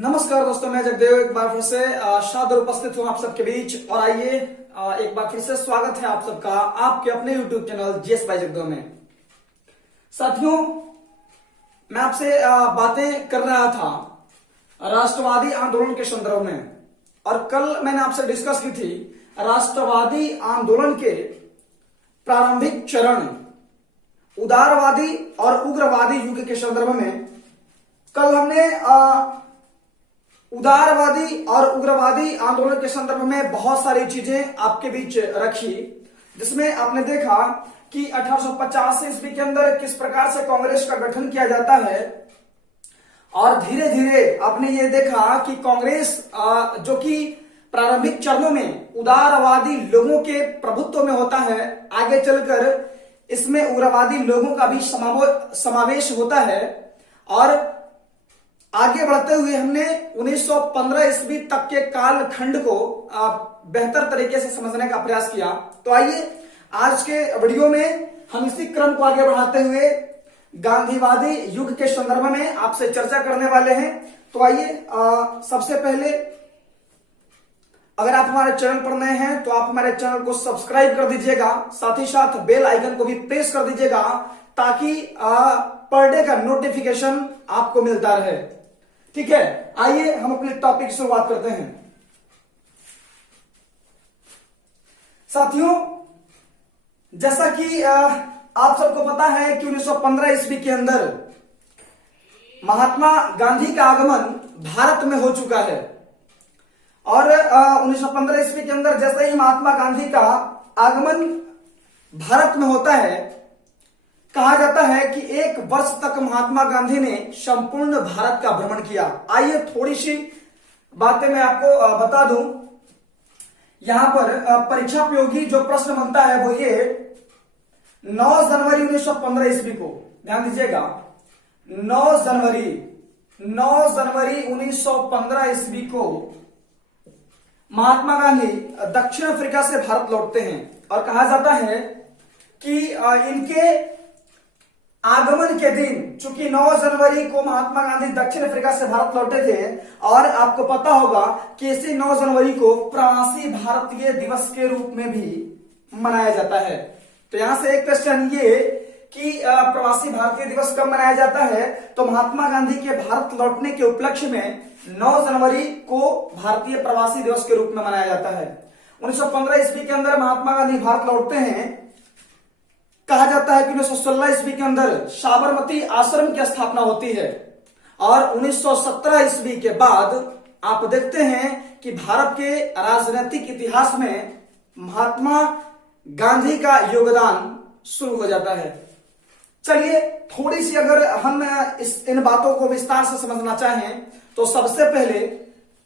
नमस्कार दोस्तों, मैं जगदेव एक बार फिर से शानदार उपस्थित हूं आप सबके बीच। और आइए एक बार फिर से स्वागत है आप सबका आपके अपने YouTube channel GS bye Jagdev में। साथियों, मैं आपसे बातें कर रहा था राष्ट्रवादी आंदोलन के संदर्भ में, और कल मैंने आपसे डिस्कस की थी राष्ट्रवादी आंदोलन के प्रारंभिक चरण उदारवादी और उग्रवादी युग के संदर्भ में। कल हमने उदारवादी और उग्रवादी आंदोलन के संदर्भ में बहुत सारी चीजें आपके बीच रखी, जिसमें आपने देखा कि 1850 ईस्वी के अंदर किस प्रकार से कांग्रेस का गठन किया जाता है, और धीरे धीरे आपने ये देखा कि कांग्रेस जो कि प्रारंभिक चरणों में उदारवादी लोगों के प्रभुत्व में होता है, आगे चलकर इसमें उग्रवादी लोगों का भी समावेश होता है। और आगे बढ़ते हुए हमने 1915 ईस्वी तक के कालखंड को बेहतर तरीके से समझने का प्रयास किया। तो आइए आज के वीडियो में हम इसी क्रम को आगे बढ़ाते हुए गांधीवादी युग के संदर्भ में आपसे चर्चा करने वाले हैं। तो आइए सबसे पहले, अगर आप हमारे चैनल पर नए हैं तो आप हमारे चैनल को सब्सक्राइब कर दीजिएगा, साथ ही साथ बेल आइकन को भी प्रेस कर दीजिएगा ताकि पर डे का नोटिफिकेशन आपको मिलता रहे। ठीक है, आइए हम अपने टॉपिक की शुरुआत करते हैं। साथियों, जैसा कि आप सबको पता है कि 1915 ईस्वी के अंदर महात्मा गांधी का आगमन भारत में हो चुका है। और 1915 ईस्वी के अंदर जैसे ही महात्मा गांधी का आगमन भारत में होता है, कहा जाता है कि 1 वर्ष तक महात्मा गांधी ने संपूर्ण भारत का भ्रमण किया। आइए थोड़ी सी बातें मैं आपको बता दूं। यहां पर परीक्षा उपयोगी जो प्रश्न बनता है वो ये 9 जनवरी 1915 ईस्वी को, ध्यान दीजिएगा, 9 जनवरी 1915 ईस्वी को महात्मा गांधी दक्षिण अफ्रीका से भारत लौटते हैं। और कहा जाता है कि इनके आगमन के दिन, चूंकि 9 जनवरी को महात्मा गांधी दक्षिण अफ्रीका से भारत लौटे थे, और आपको पता होगा कि इसी 9 जनवरी को प्रवासी भारतीय दिवस के रूप में भी मनाया जाता है। तो यहां से एक क्वेश्चन ये कि प्रवासी भारतीय दिवस कब मनाया जाता है, तो महात्मा गांधी के भारत लौटने के उपलक्ष्य में 9 जनवरी को भारतीय प्रवासी दिवस के रूप में मनाया जाता है। 1915 ईस्वी के अंदर महात्मा गांधी भारत लौटते हैं। कहा जाता है कि 1916 ईस्वी के अंदर साबरमती आश्रम की स्थापना होती है, और 1917 ईस्वी के बाद आप देखते हैं कि भारत के राजनीतिक इतिहास में महात्मा गांधी का योगदान शुरू हो जाता है। चलिए थोड़ी सी अगर हम इन बातों को विस्तार से समझना चाहें तो सबसे पहले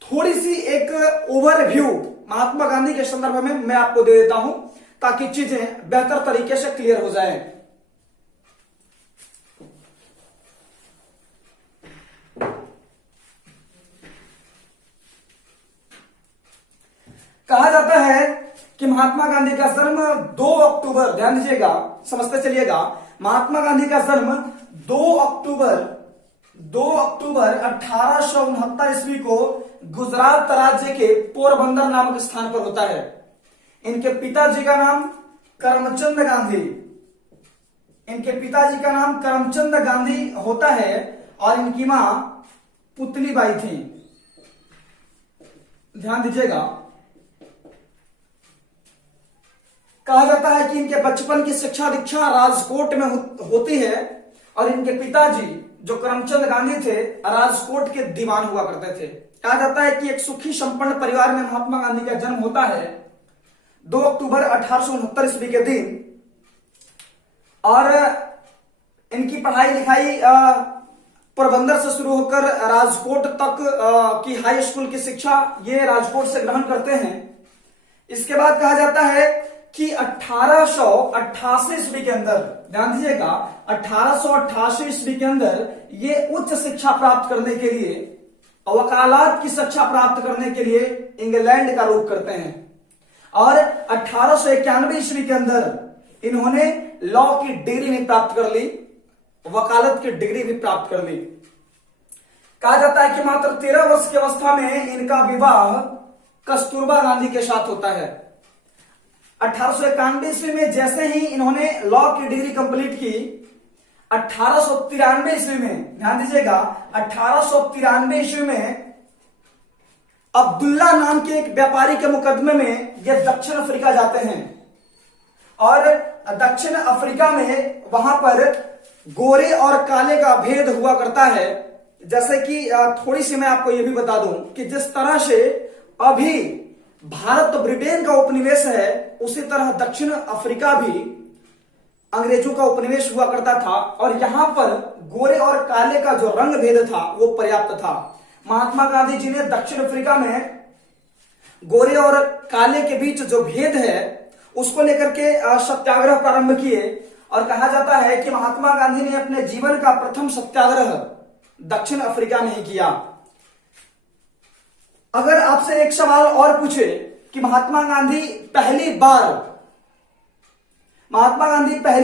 थोड़ी सी एक ओवरव्यू महात्मा गांधी के संदर्भ में मैं आपको दे देता हूं, ताकि चीजें बेहतर तरीके से क्लियर हो जाएं। कहा जाता है कि महात्मा गांधी का जन्म 2 अक्टूबर, ध्यान दीजिएगा, समझते चलिएगा, महात्मा गांधी का जन्म 2 अक्टूबर 1869 ईस्वी को गुजरात राज्य के पोरबंदर नामक स्थान पर होता है। इनके पिताजी का नाम करमचंद गांधी होता है, और इनकी मां पुतलीबाई थी। ध्यान दीजिएगा, कहा जाता है कि इनके बचपन की शिक्षा दीक्षा राजकोट में होती है, और इनके पिताजी जो करमचंद गांधी थे राजकोट के दीवान हुआ करते थे। कहा जाता है कि एक सुखी संपन्न परिवार में महात्मा गांधी का जन्म होता है 2 अक्टूबर 1869 ईस्वी के दिन। और इनकी पढ़ाई लिखाई पोरबंदर से शुरू होकर राजकोट तक की हाई स्कूल की शिक्षा ये राजकोट से ग्रहण करते हैं। इसके बाद कहा जाता है कि 1888 ईस्वी के अंदर, ध्यान दीजिएगा, 1888 ईस्वी के अंदर ये उच्च शिक्षा प्राप्त करने के लिए, वकालत की शिक्षा प्राप्त करने के लिए इंग्लैंड का रुख करते हैं। और 1891 ईस्वी के अंदर इन्होंने लॉ की डिग्री भी प्राप्त कर ली, वकालत की डिग्री भी प्राप्त कर ली। कहा जाता है कि मात्र 13 वर्ष की अवस्था में इनका विवाह कस्तूरबा गांधी के साथ होता है। 1891 ईस्वी में जैसे ही इन्होंने लॉ की डिग्री कंप्लीट की, 1893 ईस्वी में, ध्यान दीजिएगा, 1893 ईस्वी में अब्दुल्ला नाम के एक व्यापारी के मुकदमे में ये दक्षिण अफ्रीका जाते हैं और दक्षिण अफ्रीका में वहां पर गोरे और काले का भेद हुआ करता है। जैसे कि थोड़ी सी मैं आपको यह भी बता दूं कि जिस तरह से अभी भारत ब्रिटेन का उपनिवेश है, उसी तरह दक्षिण अफ्रीका भी अंग्रेजों का उपनिवेश हुआ करता था और यहां पर गोरे और काले का जो रंग भेद था वो पर्याप्त था। महात्मा गांधी जी ने दक्षिण अफ्रीका में गोरे और काले के बीच जो भेद है उसको लेकर के सत्याग्रह प्रारंभ किए और कहा जाता है कि महात्मा गांधी ने अपने जीवन का प्रथम सत्याग्रह दक्षिण अफ्रीका में ही किया। अगर आपसे एक सवाल और पूछे कि महात्मा गांधी पहली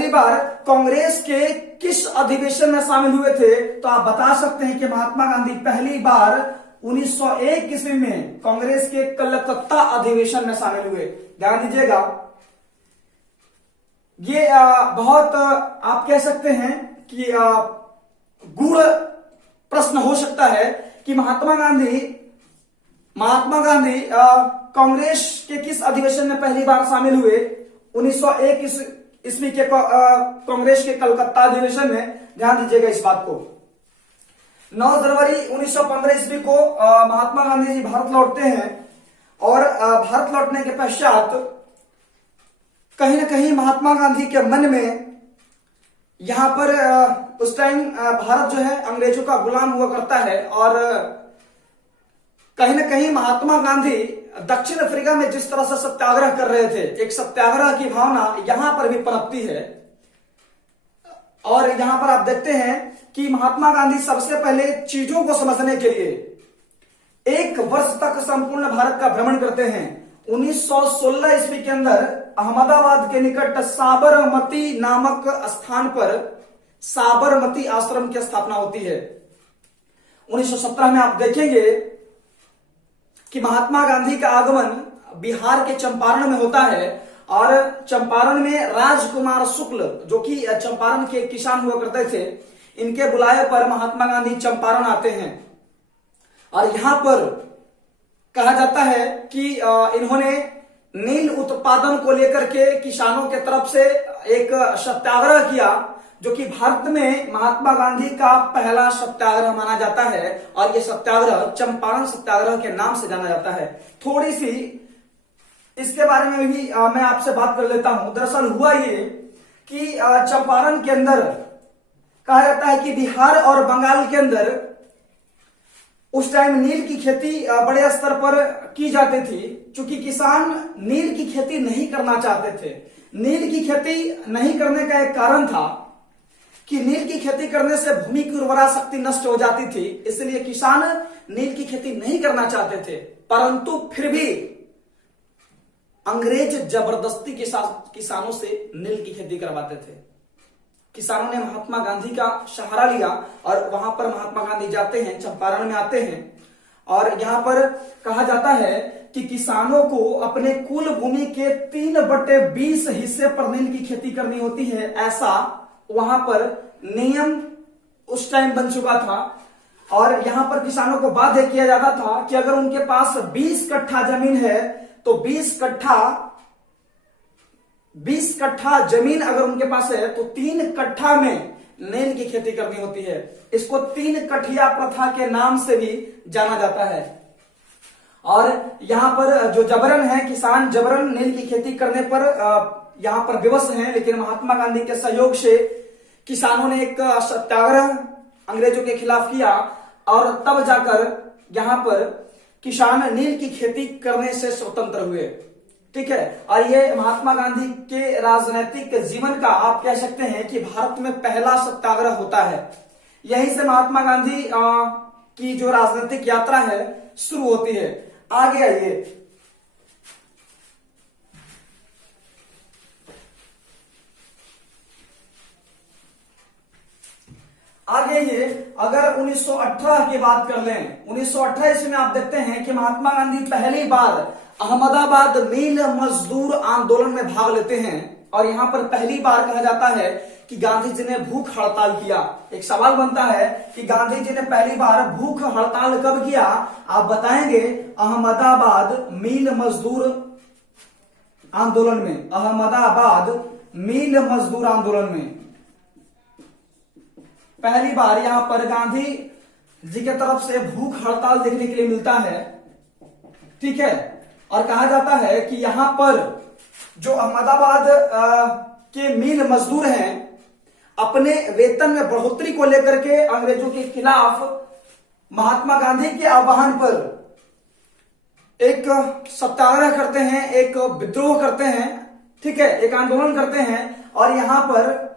बार कांग्रेस के किस अधिवेशन में शामिल हुए थे, तो आप बता सकते हैं कि महात्मा गांधी पहली बार 1901 ईस्वी में कांग्रेस के कलकत्ता अधिवेशन में शामिल हुए। ध्यान दीजिएगा, ये बहुत आप कह सकते हैं कि गूढ़ प्रश्न हो सकता है कि महात्मा गांधी कांग्रेस के किस अधिवेशन में पहली बार शामिल हुए। 1901 ईस्वी के कांग्रेस के कलकत्ता अधिवेशन में। ध्यान दीजिएगा इस बात को। 9 जनवरी 1915 ईस्वी को महात्मा गांधी जी भारत लौटते हैं और भारत लौटने के पश्चात कहीं ना कहीं महात्मा गांधी के मन में यहां पर उस टाइम भारत जो है अंग्रेजों का गुलाम हुआ करता है और कहीं ना कहीं महात्मा गांधी दक्षिण अफ्रीका में जिस तरह से सत्याग्रह कर रहे थे, एक सत्याग्रह की भावना यहां पर भी पनपती है। और यहां पर आप देखते हैं कि महात्मा गांधी सबसे पहले चीजों को समझने के लिए 1 वर्ष तक संपूर्ण भारत का भ्रमण करते हैं। 1916 ईस्वी के अंदर अहमदाबाद के निकट साबरमती नामक स्थान पर साबरमती आश्रम की स्थापना होती है। 1917 में आप देखेंगे कि महात्मा गांधी का आगमन बिहार के चंपारण में होता है और चंपारण में राजकुमार शुक्ल, जो कि चंपारण के किसान हुआ करते थे, इनके बुलाए पर महात्मा गांधी चंपारण आते हैं और यहां पर कहा जाता है कि इन्होंने नील उत्पादन को लेकर के किसानों के तरफ से एक सत्याग्रह किया, जो कि भारत में महात्मा गांधी का पहला सत्याग्रह माना जाता है और यह सत्याग्रह चंपारण सत्याग्रह के नाम से जाना जाता है। थोड़ी सी इसके बारे में भी मैं आपसे बात कर लेता हूं। दरअसल हुआ ये कि चंपारण के अंदर कहा जाता है कि बिहार और बंगाल के अंदर उस टाइम नील की खेती बड़े स्तर पर की जाती थी। चूंकि किसान नील की खेती नहीं करना चाहते थे, नील की खेती नहीं करने का एक कारण था कि नील की खेती करने से भूमि की उर्वरा शक्ति नष्ट हो जाती थी, इसलिए किसान नील की खेती नहीं करना चाहते थे। परंतु फिर भी अंग्रेज जबरदस्ती के साथ किसानों से नील की खेती करवाते थे। किसानों ने महात्मा गांधी का सहारा लिया और वहां पर महात्मा गांधी जाते हैं, चंपारण में आते हैं और यहां पर कहा जाता है कि किसानों को अपने कुल भूमि के 3/20 हिस्से पर नील की खेती करनी होती है, ऐसा वहां पर नियम उस टाइम बन चुका था। और यहां पर किसानों को बाध्य किया जाता था कि अगर उनके पास 20 कट्ठा जमीन है तो 20 कट्ठा जमीन अगर उनके पास है तो 3 कट्ठा में नील की खेती करनी होती है। इसको 3 कठिया प्रथा के नाम से भी जाना जाता है। और यहां पर जो जबरन है, किसान जबरन नील की खेती करने पर यहां पर विवश हैं, लेकिन महात्मा गांधी के सहयोग से किसानों ने एक सत्याग्रह अंग्रेजों के खिलाफ किया और तब जाकर यहां पर किसान नील की खेती करने से स्वतंत्र हुए। ठीक है, और ये महात्मा गांधी के राजनीतिक जीवन का आप कह सकते हैं कि भारत में पहला सत्याग्रह होता है। यहीं से महात्मा गांधी की जो राजनीतिक यात्रा है शुरू होती है। आगे आइए, आगे ये अगर 1918 की बात कर लें, 1918 ईस्वी में आप देखते हैं कि महात्मा गांधी पहली बार अहमदाबाद मिल मजदूर आंदोलन में भाग लेते हैं और यहां पर पहली बार कहा जाता है कि गांधी जी ने भूख हड़ताल किया। एक सवाल बनता है कि गांधी जी ने पहली बार भूख हड़ताल कब किया? आप बताएंगे अहमदाबाद मिल मजदूर आंदोलन में, अहमदाबाद मिल मजदूर आंदोलन में पहली बार यहां पर गांधी जी की तरफ से भूख हड़ताल देखने के लिए मिलता है। ठीक है, और कहा जाता है कि यहां पर जो अहमदाबाद के मिल मजदूर हैं अपने वेतन में बढ़ोतरी को लेकर के अंग्रेजों के खिलाफ महात्मा गांधी के आह्वान पर एक सत्याग्रह करते हैं, एक विद्रोह करते हैं। ठीक है, एक आंदोलन करते हैं और यहां पर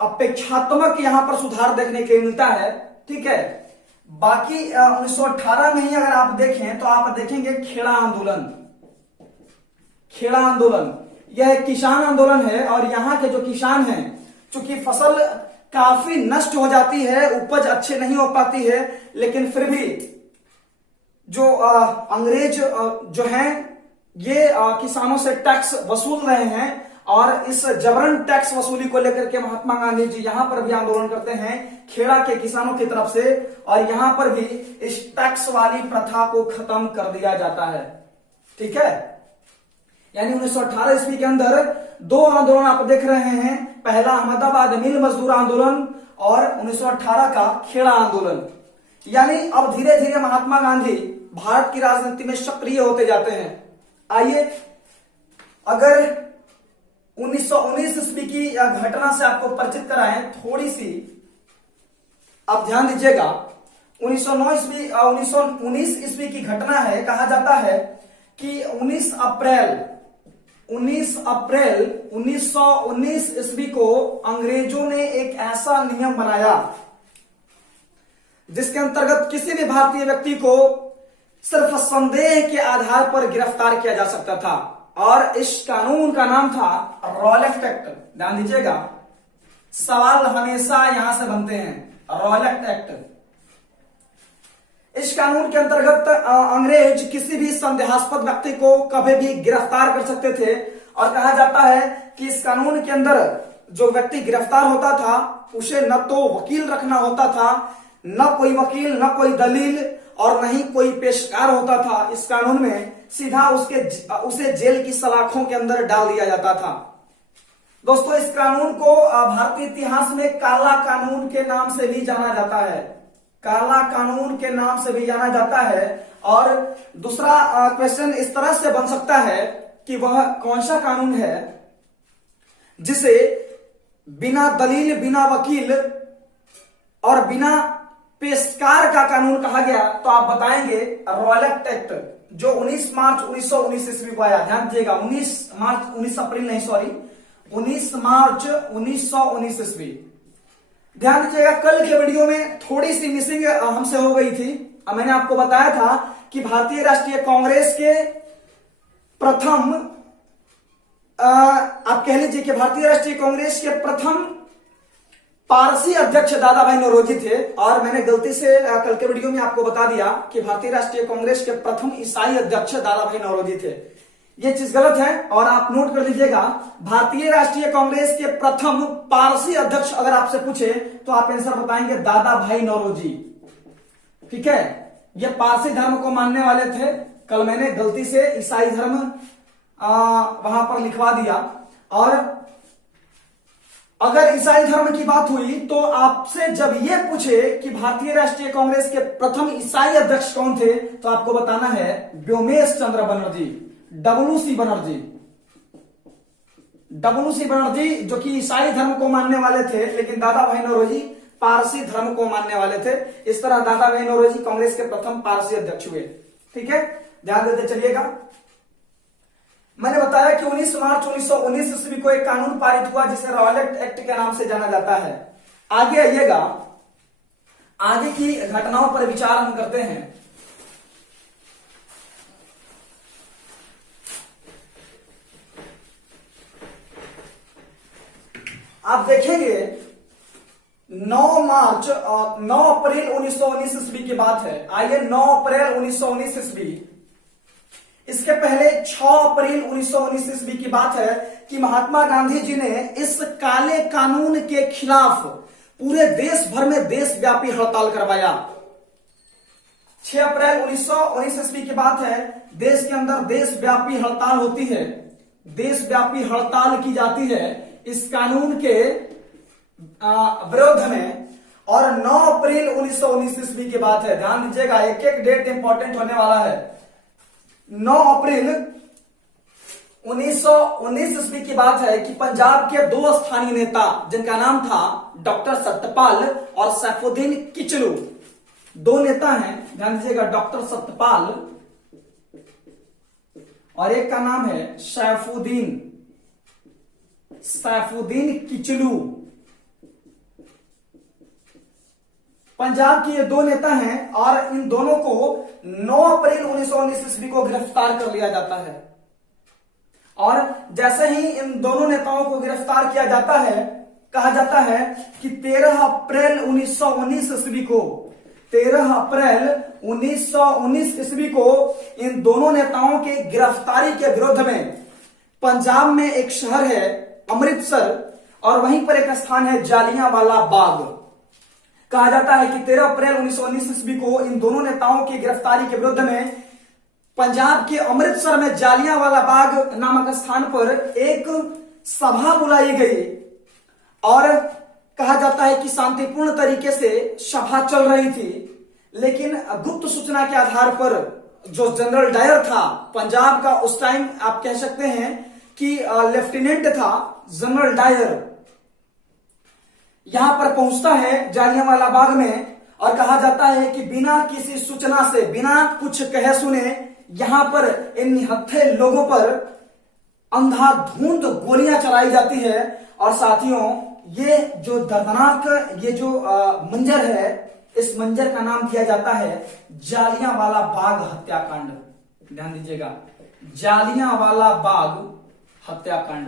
अपेक्षात्मक यहां पर सुधार देखने के लिए मिलता है। ठीक है, बाकी 1918 में ही अगर आप देखें तो आप देखेंगे खेड़ा आंदोलन। खेड़ा आंदोलन यह एक किसान आंदोलन है और यहाँ के जो किसान हैं, चूंकि फसल काफी नष्ट हो जाती है, उपज अच्छी नहीं हो पाती है, लेकिन फिर भी जो अंग्रेज जो हैं ये किसानों से टैक्स वसूल रहे हैं और इस जबरन टैक्स वसूली को लेकर के महात्मा गांधी जी यहां पर भी आंदोलन करते हैं खेड़ा के किसानों की तरफ से और यहां पर भी इस टैक्स वाली प्रथा को खत्म कर दिया जाता है। ठीक है, यानी 1918 ईस्वी के अंदर दो आंदोलन आप देख रहे हैं, पहला अहमदाबाद मिल मजदूर आंदोलन और 1918 का खेड़ा आंदोलन। यानी अब धीरे धीरे महात्मा गांधी भारत की राजनीति में सक्रिय होते जाते हैं। आइए अगर 1919 ईस्वी की घटना से आपको परिचित कराएं थोड़ी सी, आप ध्यान दीजिएगा। 1919 ईस्वी की घटना है। कहा जाता है कि 19 अप्रैल 1919 ईस्वी को अंग्रेजों ने एक ऐसा नियम बनाया जिसके अंतर्गत किसी भी भारतीय व्यक्ति को सिर्फ संदेह के आधार पर गिरफ्तार किया जा सकता था और इस कानून का नाम था रॉलेट एक्ट। ध्यान दीजिएगा, सवाल हमेशा यहां से बनते हैं। रॉलेट एक्ट, इस कानून के अंतर्गत अंग्रेज किसी भी संदेहास्पद व्यक्ति को कभी भी गिरफ्तार कर सकते थे और कहा जाता है कि इस कानून के अंदर जो व्यक्ति गिरफ्तार होता था उसे न तो वकील रखना होता था, न कोई वकील, न कोई दलील और न ही कोई पेशकार होता था। इस कानून में सीधा उसे जेल की सलाखों के अंदर डाल दिया जाता था। दोस्तों, इस कानून को भारतीय इतिहास में काला कानून के नाम से भी जाना जाता है। काला कानून के नाम से भी जाना जाता है। और दूसरा क्वेश्चन इस तरह से बन सकता है कि वह कौन सा कानून है जिसे बिना दलील, बिना वकील और बिना पेशकार का कानून कहा गया? तो आप बताएंगे रॉलेट एक्ट, जो 19 मार्च 1919 ईस्वी को आया। ध्यान दीजिएगा, 19 मार्च 1919 ईस्वी। ध्यान दीजिएगा, कल के वीडियो में थोड़ी सी मिसिंग हमसे हो गई थी। मैंने आपको बताया था कि भारतीय राष्ट्रीय कांग्रेस के प्रथम आप कह लीजिए कि भारतीय राष्ट्रीय कांग्रेस के प्रथम पारसी अध्यक्ष दादा भाई नौरोजी थे और मैंने गलती से कल के वीडियो में आपको बता दिया कि भारतीय राष्ट्रीय कांग्रेस के प्रथम ईसाई अध्यक्ष दादा भाई नौरोजी थे। ये चीज गलत है और आप नोट कर लीजिएगा। भारतीय राष्ट्रीय कांग्रेस के प्रथम पारसी अध्यक्ष अगर आपसे पूछे तो आप आंसर बताएंगे दादा भाई नौरोजी। ठीक है, ये पारसी धर्म को मानने वाले थे। कल मैंने गलती से ईसाई धर्म वहां पर लिखवा दिया। और अगर ईसाई धर्म की बात हुई तो आपसे जब यह पूछे कि भारतीय राष्ट्रीय कांग्रेस के प्रथम ईसाई अध्यक्ष कौन थे तो आपको बताना है व्योमेश चंद्र बनर्जी, डब्ल्यू.सी. बनर्जी, जो कि ईसाई धर्म को मानने वाले थे, लेकिन दादा भाई नौरोजी पारसी धर्म को मानने वाले थे। इस तरह दादा भाई नौरोजी कांग्रेस के प्रथम पारसी अध्यक्ष हुए। ठीक है, ध्यान देते चलिएगा। मैंने बताया कि 19 मार्च 1919 ईस्वी को एक कानून पारित हुआ जिसे रॉलेट एक्ट के नाम से जाना जाता है। आगे आइएगा, आगे की घटनाओं पर विचार हम करते हैं। आप देखेंगे 9 अप्रैल 1919 ईस्वी की बात है। आइए 9 अप्रैल 1919 ईस्वी। इसके पहले 6 अप्रैल 1919 ईस्वी की बात है कि महात्मा गांधी जी ने इस काले कानून के खिलाफ पूरे देश भर में देशव्यापी हड़ताल करवाया। 6 अप्रैल 1919 ईस्वी की बात है, देश के अंदर देशव्यापी हड़ताल होती है, देशव्यापी हड़ताल की जाती है इस कानून के विरोध में। और 9 अप्रैल 1919 ईस्वी की बात है, ध्यान दीजिएगा, एक एक डेट इंपॉर्टेंट होने वाला है। 9 अप्रैल 1919 ईस्वी की बात है कि पंजाब के दो स्थानीय नेता, जिनका नाम था डॉक्टर सत्यपाल और सैफुद्दीन किचलू, दो नेता हैं, ध्यान दीजिएगा, डॉक्टर सत्यपाल और एक का नाम है सैफुद्दीन किचलू। पंजाब के ये दो नेता हैं और इन दोनों को 9 अप्रैल 1919 ईस्वी को गिरफ्तार कर लिया जाता है। और जैसे ही इन दोनों नेताओं को गिरफ्तार किया जाता है, कहा जाता है कि 13 अप्रैल 1919 ईस्वी को 13 अप्रैल 1919 ईस्वी को इन दोनों नेताओं के गिरफ्तारी के विरोध में पंजाब में एक शहर है अमृतसर और वहीं पर एक स्थान है जालियांवाला बाग। कहा जाता है कि 13 अप्रैल 1919 ईस्वी को इन दोनों नेताओं की गिरफ्तारी के विरोध में पंजाब के अमृतसर में जालियांवाला बाग नामक स्थान पर एक सभा बुलाई गई और कहा जाता है कि शांतिपूर्ण तरीके से सभा चल रही थी। लेकिन गुप्त सूचना के आधार पर जो जनरल डायर था पंजाब का, उस टाइम आप कह सकते हैं कि लेफ्टिनेंट था जनरल डायर, यहां पर पहुंचता है जालियांवाला बाग में और कहा जाता है कि बिना किसी सूचना से, बिना कुछ कहे सुने यहां पर इन निहत्थे लोगों पर अंधाधुंध गोलियां चलाई जाती है। और साथियों, ये जो दर्दनाक मंजर है, इस मंजर का नाम दिया जाता है जालियांवाला बाग हत्याकांड। ध्यान दीजिएगा, जालियांवाला बाग हत्याकांड।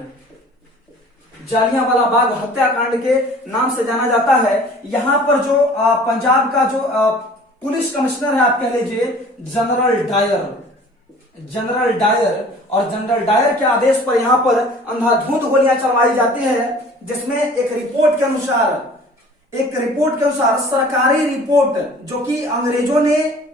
जालियांवाला बाग हत्याकांड के नाम से जाना जाता है। यहां पर जो पंजाब का जो पुलिस कमिश्नर है, आप कह लीजिए जनरल डायर, और जनरल डायर के आदेश पर यहां पर अंधाधुंध गोलियां चलवाई जाती है, जिसमें एक रिपोर्ट के अनुसार सरकारी रिपोर्ट जो कि अंग्रेजों ने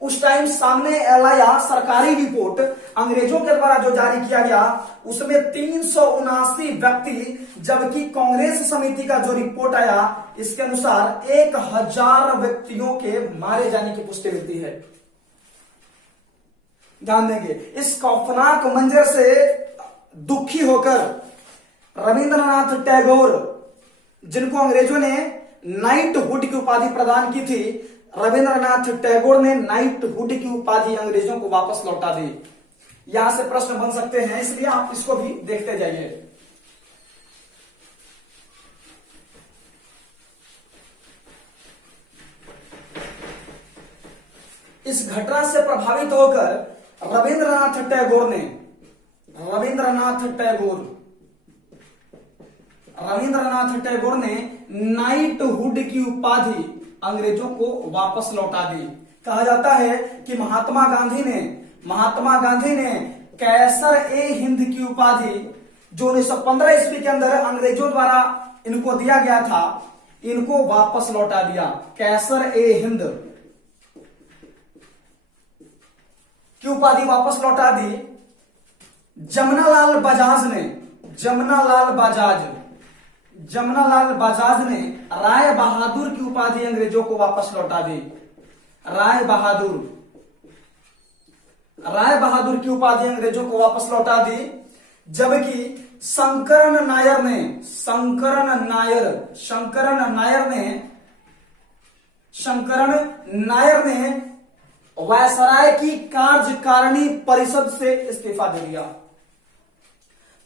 उस टाइम सामने लाया, सरकारी रिपोर्ट अंग्रेजों के द्वारा जो जारी किया गया, उसमें 379 व्यक्ति, जबकि कांग्रेस समिति का जो रिपोर्ट आया इसके अनुसार 1000 व्यक्तियों के मारे जाने की पुष्टि मिलती है। ध्यान देंगे, इस खौफनाक मंजर से दुखी होकर रविंद्रनाथ टैगोर, जिनको अंग्रेजों ने नाइटहुड की उपाधि प्रदान की थी, रविंद्रनाथ टैगोर ने नाइटहुड की उपाधि अंग्रेजों को वापस लौटा दी। यहां से प्रश्न बन सकते हैं, इसलिए आप इसको भी देखते जाइए। इस घटना से प्रभावित होकर रविंद्रनाथ टैगोर ने नाइटहुड की उपाधि अंग्रेजों को वापस लौटा दी। कहा जाता है कि महात्मा गांधी ने कैसर-ए-हिंद की उपाधि जो 1915 ईस्वी के अंदर अंग्रेजों द्वारा इनको दिया गया था, इनको वापस लौटा दिया। कैसर-ए-हिंद की उपाधि वापस लौटा दी। जमनालाल बजाज ने राय बहादुर की उपाधि अंग्रेजों को वापस लौटा दी। राय बहादुर की उपाधि अंग्रेजों को वापस लौटा दी। जबकि शंकरन नायर ने वायसराय की कार्यकारिणी परिषद से इस्तीफा दे दिया।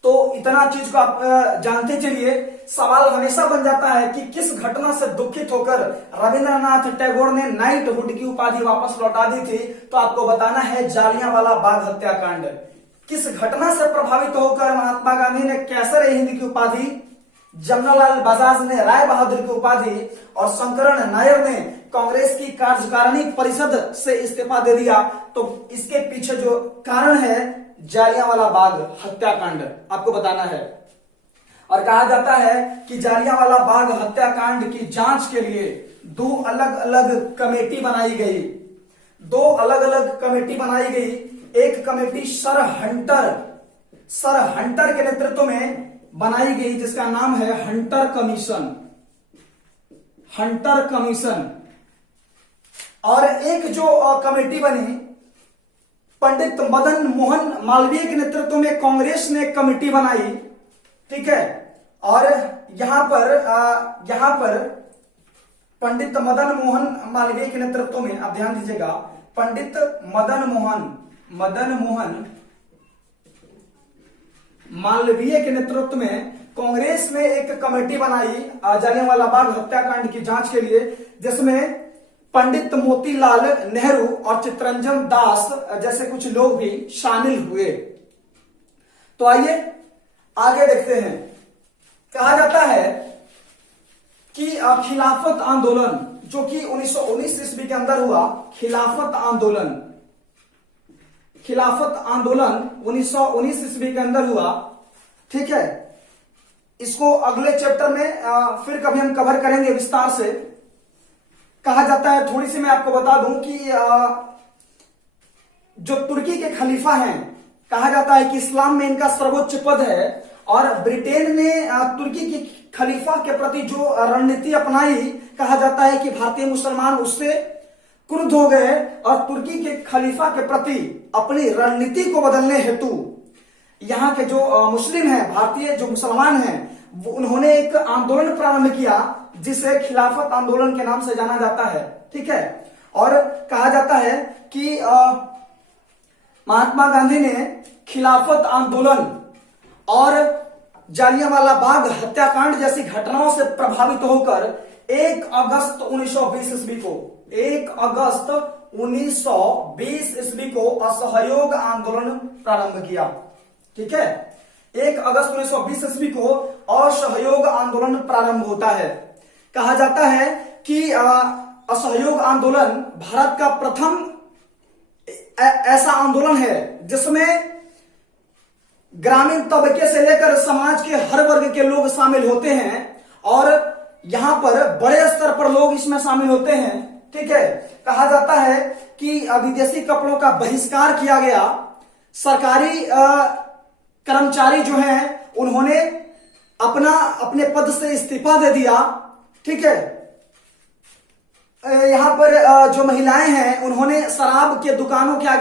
तो इतना चीज को आप जानते चलिए। सवाल हमेशा बन जाता है कि किस घटना से दुखित होकर रविंद्रनाथ टैगोर ने नाइटहुड की उपाधि वापस लौटा दी थी, तो आपको बताना है जालियांवाला बाग हत्याकांड। किस घटना से प्रभावित होकर महात्मा गांधी ने कैसर-ए-हिंद की उपाधि जमनालाल बजाज ने राय बहादुर की उपाधि और शंकरन नायर ने कांग्रेस की कार्यकारिणी परिषद से इस्तीफा दे दिया। तो इसके पीछे जो कारण है जालियांवाला बाग हत्याकांड आपको बताना है। और कहा जाता है कि जालियांवाला बाग हत्याकांड की जांच के लिए दो अलग अलग कमेटी बनाई गई। एक कमेटी सर हंटर के नेतृत्व में बनाई गई जिसका नाम है हंटर कमीशन। और एक जो कमेटी बनी पंडित मदन मोहन मालवीय के नेतृत्व में कांग्रेस ने कमेटी बनाई, ठीक है। और यहां पर पंडित मदन मोहन मालवीय के नेतृत्व में, आप ध्यान दीजिएगा, पंडित मदन मोहन मालवीय के नेतृत्व में कांग्रेस ने एक कमेटी बनाई जालियांवाला बाग हत्याकांड की जांच के लिए, जिसमें पंडित मोतीलाल नेहरू और चित्तरंजन दास जैसे कुछ लोग भी शामिल हुए। तो आइए आगे देखते हैं। कहा जाता है कि खिलाफत आंदोलन जो कि 1919 ईस्वी के अंदर हुआ, खिलाफत आंदोलन 1919 ईस्वी के अंदर हुआ, ठीक है। इसको अगले चैप्टर में फिर कभी हम कवर करेंगे विस्तार से। कहा जाता है, थोड़ी सी मैं आपको बता दूं कि जो तुर्की के खलीफा हैं, कहा जाता है कि इस्लाम में इनका सर्वोच्च पद है, और ब्रिटेन ने तुर्की के खलीफा के प्रति जो रणनीति अपनाई, कहा जाता है कि भारतीय मुसलमान उससे क्रुद्ध हो गए और तुर्की के खलीफा के प्रति अपनी रणनीति को बदलने हेतु यहाँ के जो मुस्लिम हैं, भारतीय जो मुसलमान हैं, उन्होंने एक आंदोलन प्रारंभ किया जिसे खिलाफत आंदोलन के नाम से जाना जाता है, ठीक है। और कहा जाता है कि महात्मा गांधी ने खिलाफत आंदोलन और जालियांवाला बाग हत्याकांड जैसी घटनाओं से प्रभावित होकर 1 अगस्त 1920 ईस्वी को असहयोग आंदोलन प्रारंभ किया, ठीक है। 1 अगस्त 1920 ईस्वी को असहयोग आंदोलन प्रारंभ होता है। कहा जाता है कि असहयोग आंदोलन भारत का प्रथम ऐसा आंदोलन है जिसमें ग्रामीण तबके से लेकर समाज के हर वर्ग के लोग शामिल होते हैं, और यहां पर बड़े स्तर पर लोग इसमें शामिल होते हैं, ठीक है। कहा जाता है कि विदेशी कपड़ों का बहिष्कार किया गया। सरकारी कर्मचारी जो हैं उन्होंने अपने पद से इस्तीफा दे दिया, ठीक है। यहां पर जो महिलाएं हैं उन्होंने शराब के दुकानों के आगे